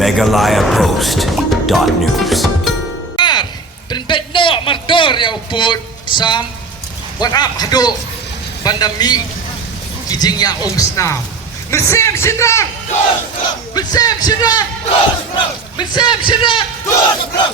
megalayapost.news. Penbet no mardor ya uput sam what up hado pandemi kijing ya snam mesem sinang mesem sinang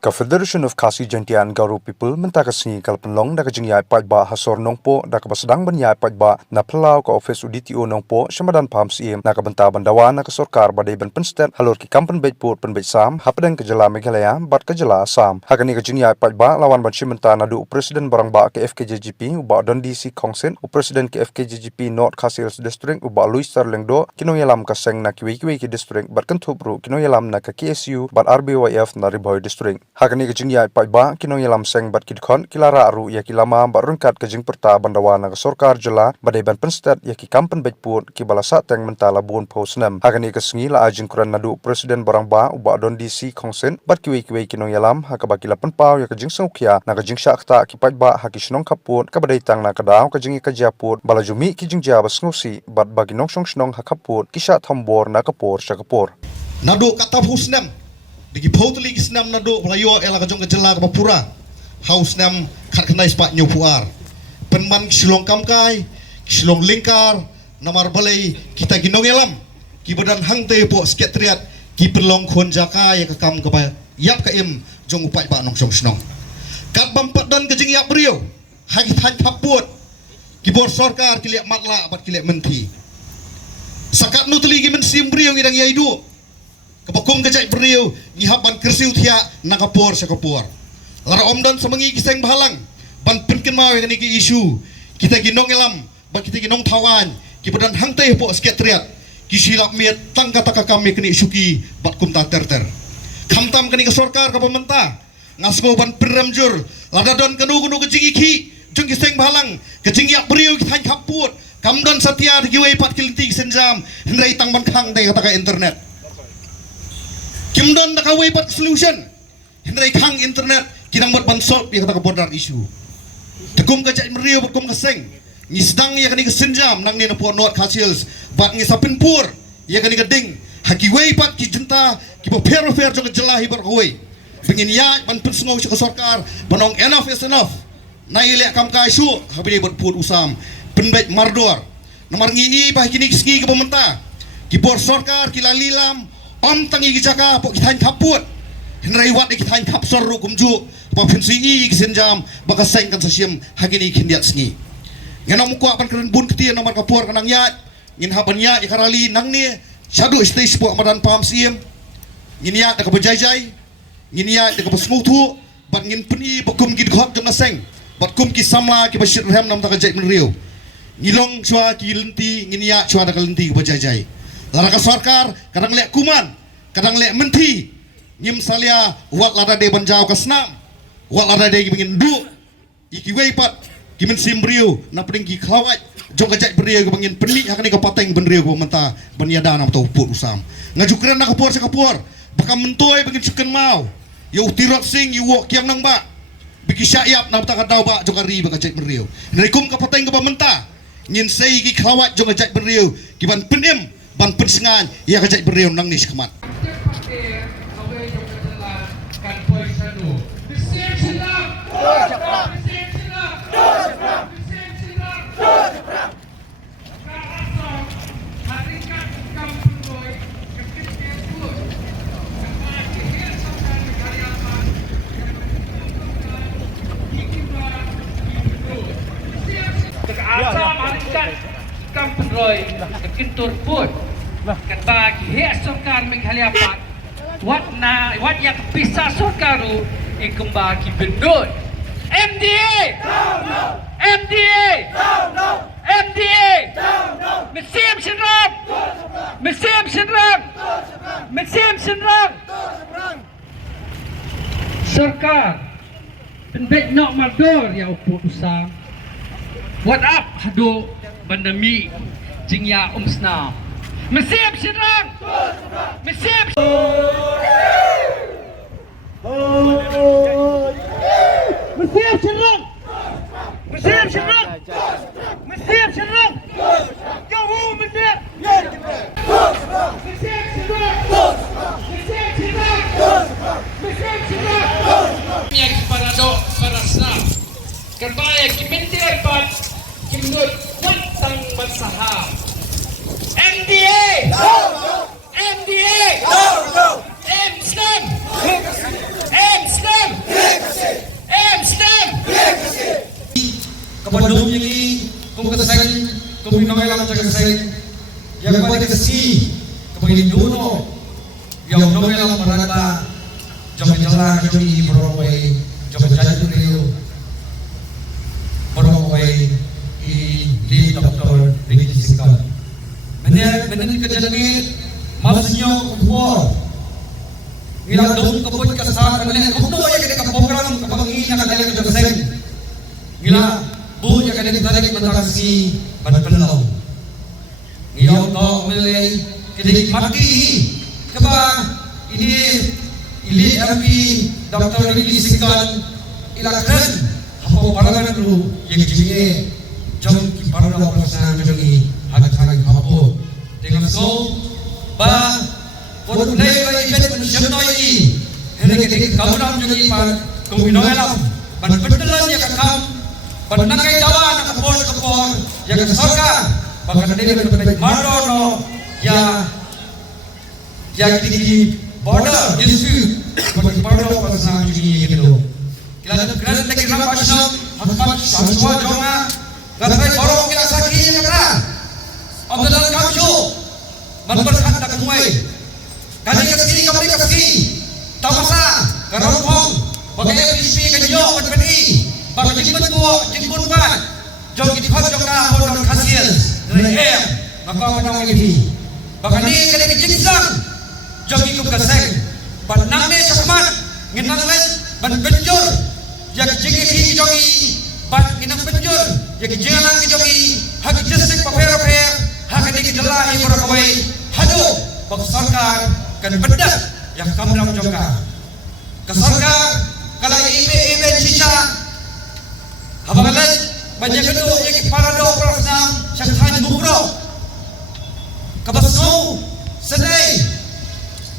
Ka Federation of Khasi Gentian Garo People mentakasi kalpenlong da kajing yai pajba hasor nongpo da ka basadang ban yai pajba na plau ka office UDTO nongpo semadan pam CM na ka benta bandawa na ka sorkar badai ban penstet halor ki kampen bejpur penbej sam hapadang ka jala Meghalaya bat ka jala Assam hakani kajing yai pajba lawan ban shimenta na du presiden barang ba ke FKJGP uba don DC Kongsen u presiden ke FKJGP North Khasi Hills District uba Louis Starlingdo kino yalam ka seng na kiwi ki district bat kan thupru kino yalam na ka KSU bat RBYF na Riboy District hakani kajing yai pajba kino yalam seng bat kidkhon kilara aru ya kilama bat rungkat kajing perta bandawa na ka sorkar jala badai ban penstet ya ki kampen bejpur ki balasa teng mentala bun posnam hakani ka sengi la ajing kuran nadu presiden barang ba uba don DC Kongsen bat kiwi kino yalam hakaba kila penpau ya kajing sengkia na kajing syakta ki pajba haki snong kapun ka badai tang na kadaw kajing ka japur balajumi ki jing jaba sngusi bat bagi nong snong hakapun kisha thambor na kapor syakapor nado kata husnam digi potli kisnam nado playo ela kajong kejela ka pura hausnam khat khnai spa nyopuar penman silong kamkai silong lingkar namar balai kita ginong elam ki badan hangte po sekretariat ki perlong khon jaka ya ka kam ka ba yap ka im jong upai ba nong song snong kat bampat dan kejing yap brio hagi than kaput ki bor sarkar ki lek matla bat ki lek menti sakat nutli ki men sim brio ngidang yaidu kepakum kejai beriu ihap ban kersiu thia nakapor sakapor lara omdan semengi kiseng bahalang ban penken mau yang ki isu kita ginong elam ban kita ginong tawan ki badan hangtai po sekretariat ki silap miet tang kata kami kini isuki bat kumta terter kamtam kini ke sorkar ka pemerintah ngasko ban peramjur lada don kanu kejing iki jong kiseng bahalang kejing yak beriu kita kaput kamdan satia digiwei pat kilinti senjam hendrai tang ban khang dai kata ka internet Kimdan nak away pat solution. Hendrai kang internet kinang buat bansol dia kata border isu. Tegum ka jai meriu berkum kaseng. Ngisdang ya kani kesenjam nang ni napor North Khasi Hills. Bat ngisapin pur ya kani keding. Haki way pat ki jenta ki per jong jelahi berkaway. Pengin ya ban pensengau ke sorkar banong enough is enough. Nai lek kam ka isu habi buat pur usam. Penbet mardor. Nomor ngi bah kini ski ke pemerintah. Ki bor sorkar ki lalilam om tangi gijaka po kitain kaput henrai wat kitain kapsor ru kumju pa pensi i kisenjam baka seng kan sasiam hagini kindiat sngi ngena muko apan keren bun ketia nomor kapur kanang yat ngin haban ya ikarali nang ni syadu stage po amadan pam siem ngin ya da kabajai ngin ya da kabasmutu bat ngin peni bakum gid khot jong seng bat kum ki samla ki bashir ram nam ta kajai menriu ngilong chua ki lenti ngin ya chua da kalenti kabajai laraka sarkar kadang lek kuman kadang lek menti nyim salia wat lada de banjau kasnam wat lada de bingin du iki weipat kimen simbriu na pring ki klawat jong kajak beriu ke bangin peni hakani ka pateng benriu ko menta banyada na to put usam ngajukran na kapor sa kapor baka mentoy bangin suken mau yo tirot sing yu wok kiam nang ba biki syayap na ta kadaw ba jong kari baka kajak beriu narikum ka pateng ka menta nyin sei ki klawat jong kajak beriu kiban penim ban pensengan ia kajak beriu nang nis kemat Assam haringkat kampung roy kekintur put kan bagi hak sorkar Meghalaya pat wat yang pisah sorkaru ikembang ki bendut MDA MDA MDA mesim senrang sorkar penbet nok mardor ya uput usam what up hado pandemi jingya umsna mesim senrang mesim senrang Kerbaya kimindir pat kimnut wantang bersaham. MDA! MDA! M-SNAM! M-SNAM! M-SNAM! Kepandung ini kumkeseng kuminongelang jagaseng yang pada kesi kepingin duno yang nongelang merata jangan jalan jadi beromai jangan jadi dulu beromai di dokter digital menit kejadian maksudnya kumpul ngilang dong keput kesalahan menit kumpul ya kita kepogram kepangin akan ada jagaseng ngilang bu ya kadang tarik mentasi ban pelau ngiyong to melay kedik mati keba ini ili MP Dr. Digital ilakran hapo parangan dulu yang jige jom ki parada prasana jogi hagat hapo dengan so ba podulay ba event manusia ini hele kedik kamuram jogi par kuminoelam ban bedelan ya kakam Penangkai Jawa nak kepor yang kesorga bahkan dia berbagai marono ya di border dispute bagi border pasang juga gitu. Kita lagi ramai pasang hampat samsua jonga gatai borong kita sakit kata. Abdul Kamjo memperkat tak kumai. Kali kesini kembali kesini tamasa kerompong bagai PSP kenyo berpedi. Bagi jemput pan jom kita joka hodon hasil dari maka menang lagi bahkan ini kena jingsang jom ikut keseng panang ni sakmat nginang lain ban penjur jak jingi jogi ban nginang penjur jak jingalang jogi hak jesik paper hak ini jelahi berakawai hadu bak sarkar kan bedak yang kamram joka ke sarkar kalau ibe sisa Habangan banyak kedua yang parado perasaan syakhan bukro kabasno senai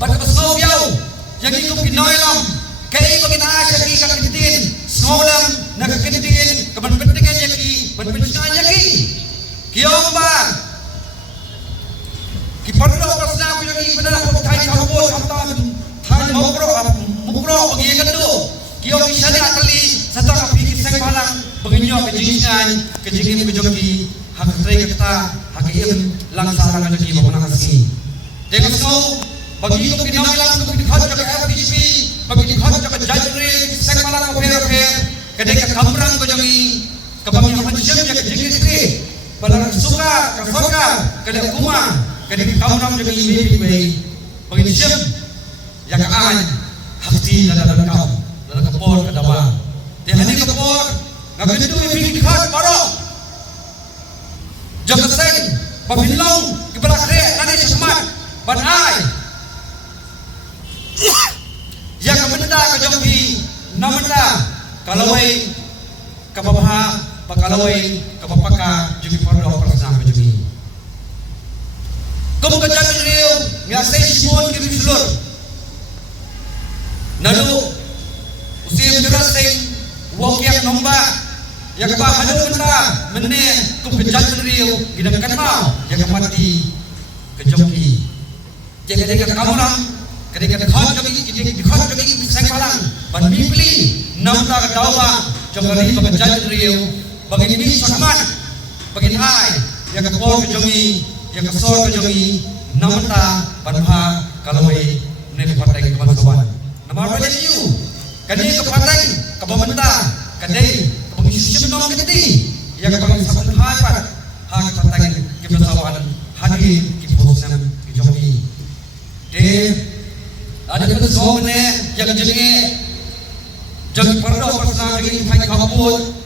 ban kabasno biau yang ikut pinoilam kai bagina syaki kakitin snolam nakakitin kaban pentingan yaki ban pentingan yaki kiomba ki parado perasaan bilagi benar pun thai kampus hamtan thai mukro bagi kedua kiom isana kali satu kapi seng balang pengenyo kejingan kejogi hak tray kita hak im langsara kejogi bapana kasih dengan so bagi itu pinalang untuk dikhat ke FPC bagi dikhat ke jajri seng balang per kedek kamrang kejogi kepamnya manusia yang kejingan istri balang suka kesoka kedek kuma kedek kamrang jogi bagi siap yang aan hati dalam kau dalam kepor kedawa dia hanya kepor Ngaku itu lebih dekat baru. Jangan seng, pabilong, kepala kre, nani sesemat, banai. Yang kemenda kejauhi, namenda, kalawai, kapabaha, pakalawai, kapapaka, jadi pada perasaan kejauhi. Kamu kejauhi riu, ngasih simon kiri seluruh. Lalu, usia jelas seng, wakiak nombak. Yang bahadu benda mene kepencatan riu gidang kanmau yang mati kejoki jadi kamuram ketika khot jogi sengpalang ban bibli namta kadawa jogari kepencatan riu bagi mi sakmat bagi ai yang kepor kejogi yang kesor kejogi namta banha kalawai ne patai kemansuan nama pada siu kani kepatai kebamenta kadai Sistem nom keti yang kami sabun hapat hak patang kebesaran hadir di program kejogi de ada kebesaran yang jadi perdo pasang lagi hai kaput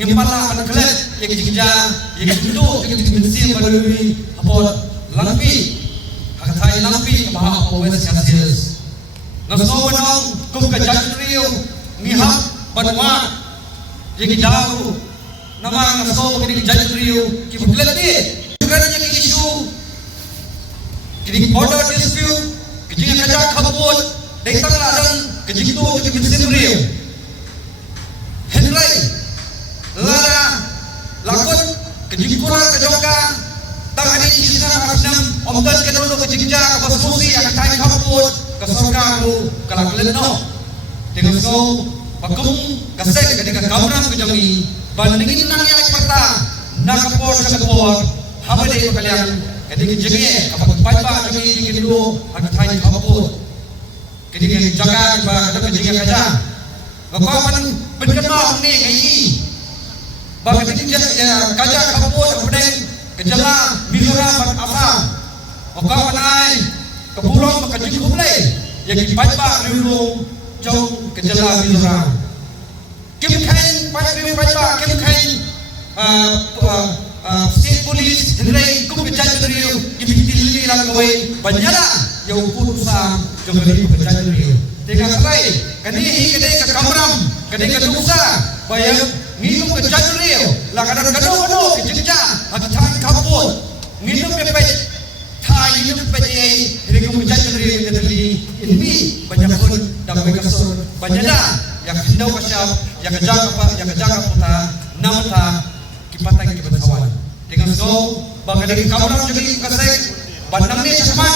yang pala anak kelet yang dijja yang itu yang dibenci melalui apa lampi hak thai lampi maha OS hasil ngasowanong kum kajatrio ngihap banwa Jadi jauh nama ngaso kini jadi riu kibuklet ni juga nanya isu kini border dispute kini kerja kabut datang ladan kini itu jadi mesin riu Henry lada lakut kejikulan kejongka tang ani kisna masnam omdan kedulu kejingja basmusi yang tai kaput kesorga lu kalaklen no dengan so pakum kasek ketika kamram kejongi bandingin nang yang perta nakapor sakapor habade kalian ketika jengi kapak paiba jongi kedulu ak tai kaput ketika jaga ba ketika jengi kaja bapak penkenal ni ai ba ketika kaja kaput pedeng kejala Mizoram Assam bapak panai kepulauan makajik kumlai yang paiba dulu jauh kejala Mizoram Kim Kain paiba Kim Kain state police hendrai kum kejajan riu ibitili langkawai banyala yang putusan jogari kejajan riu tega selai kani kene ke kamram kene ke dusa bayang minum kejajan riu lakana kado kejengja hatan kaput minum pepet thai minum pepet ini kum kejajan riu tadi ini banyak pun dapat kasur banyada yang hendak kasyap yang kejaga puta namta kipatai kipatawan dengan so bangga dari kamram jadi kasek bandang ni sama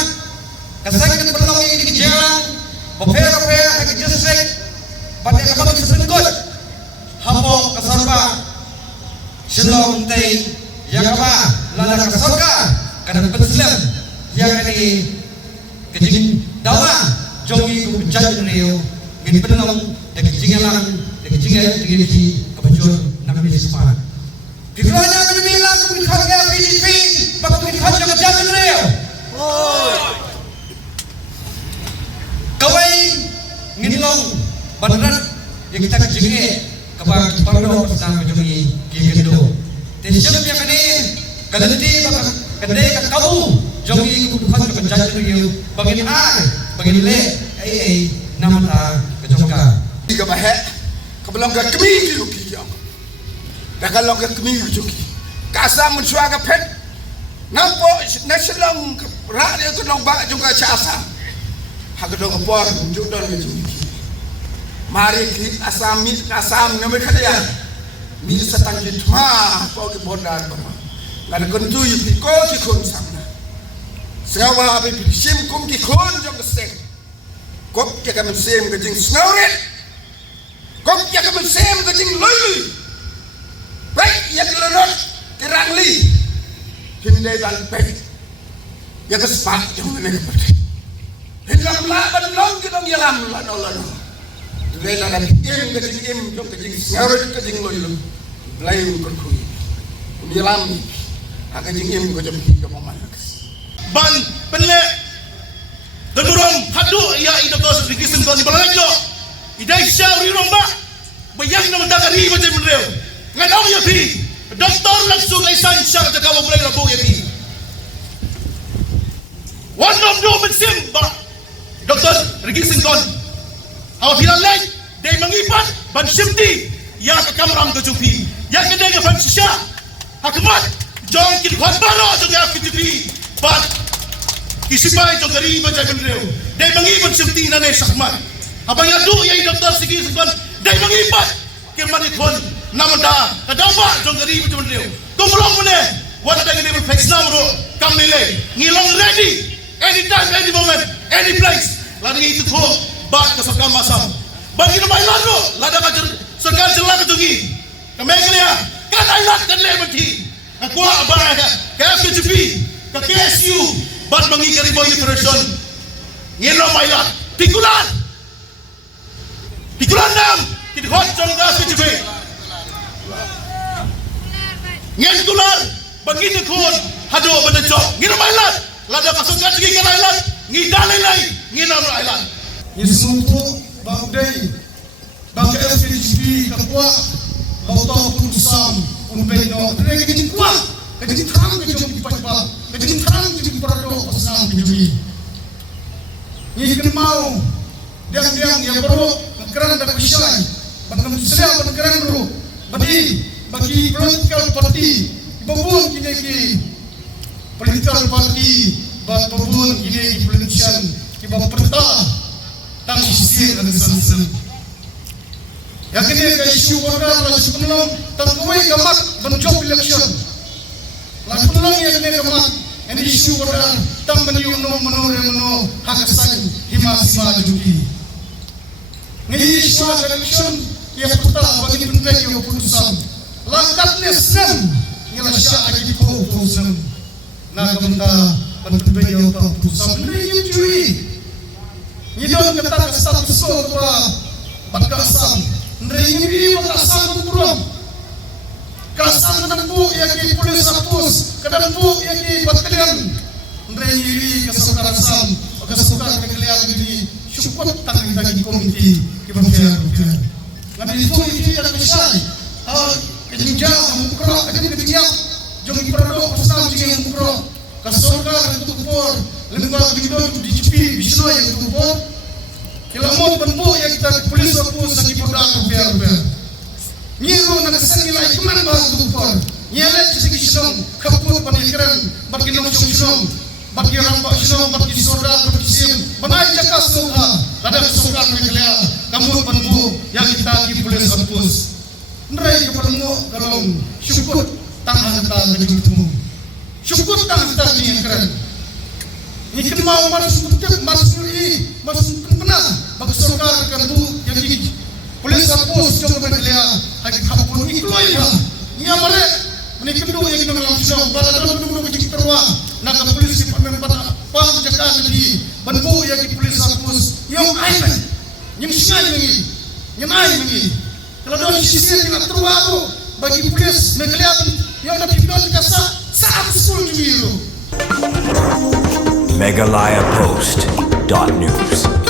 kasek kan perlu ini jalan bapera ke distrik pada kamram sesenggut hapo kasarba shalom tei yakaba lala kasarka kana peslam yakani kejing dawa jogi ku jajan riu ngin penong de jingalang de jingal digiti kabajur namni semangat Pikirannya bilang kemudian PDP, bak kemudian jangan jalan real. Kawai ngilong bandrat yang kita jengi kabak pardo sedang menjungi gigendo. Tension yang kene kalanti bak kedai kamu jongi kemudian jangan jalan real. Bangin bangin le namata kejongka. Tiga bahek kebelang ke kemi luki jam. Kalau ke kemi joki kasa mensuaga pet nampo nasional rakyat itu dong bak juga casa hak dong por judon gitu mari ki asam nama kalian mi satang ditma ko ke bondar bar ngan kuntu yi ko ki kun samna sawa abi sim kum ki kun jong sek kop ke kam sem ke jing snauret kop ke kam sem ke jing lulu baik yang kelorot kerangli hindai dan baik yang kesepak yang mana kepada hindam laban long kita ngilam lano rela dan im jom kejing ngarut kejing lulu lain berkui ngilam kejing im kejing tiga mamanas ban penle demurom hadu ya ida kos dikisim kau di balajo idai syari romba bayang nama dagari macam mereu ngadau ya pi doktor langsung lisan syak jaka boleh rabu ya pi one of do mensim ba doktor regisin kon aw filan lain dai mengipat ban simti ya ke kamram ke jupi ya ke dai ban sisya hakmat jong kit khot balo jong ya kitipi bat kisipai jong gari macam mereu dai mengipat simti na ne sakmat abang ya du ya doktor sigi kon dai mengipat ke manit kon namda kadamba jongari betul dia kumlong mene what ada ni fix namro kam nile ngilong ready anytime any moment any place lagi itu tu bak ke sakam masam bagi rumah lalu lada kajer serkan jelah ketungi kemengnya kan ailat kan lemati aku abah ke FGP ke KSU bat mengikari boy operation ngilong ailat pikulan nam kita hot jongga FGP ngen tular begini kun hado benda jok ngira mailat lada pasukan segi mailat ngidalai lai ngira mailat Yesutu bagdai bagai FGP kapwa bauta putusam umpeno mereka kecil kuat kecil terang kecil pipa kecil terang kecil perdo pasang pinjui ini kenal yang perlu keran dan pisai bahkan sel keran perlu bagi political party babun kini political party babun kini politician ki perta tang isir dan sansan Yang ini ke isu order la sebelum tangkawai gamak benjok election. La sebelum yang ini gamak ini isu order tang beniung meno hak asasi hima juki. Ini isu election yang pertama bagi pendek yang putusan. Langkatnya sen yang syak lagi putusan. Nak benda pendek yang putusan ini cuy. Ini don kata status tua bagasam. Nering ini bagasam kurang. Kasam kadang bu yang di polis hapus, kadang bu yang di batalion. Nering ini kesukaran sam, kesukaran kekelian di syukur tanggung bagi komiti kebangsaan. Nabi itu tak bisa. Kejenjang mukro, kejenjang jom produk pasal jeng mukro. Kesukaran untuk por, lembaga bidon di GP bisno yang untuk por. Kilamot benbu yang kita polis hapus lagi produk biar. Nyiru nak sen nilai keman baru tukar. Nyalet segi senong kaput panikiran bagi nong senong bagi rampak senong bagi soda bagi sim banai jaga soha ada soda mereka kamu penbu yang kita di polis hapus. Nerai kepermu kalau syukur tangan kita lagi bertemu. Syukur tangan kita ni keren. Ini kenal masuk masuk kena bagi soda kandu yang di polis hapus jom mereka lagi kapun ni keluar ni amare ni kedua yang kita langsung balada dulu ke terwa nak polis department pam jaga di banbu yang di polis hapus yang ai yang singai mengi kalau dah sisi yang terwa tu bagi polis mengelak yang nak dipilih kasa saat 10 Megalaya Post.news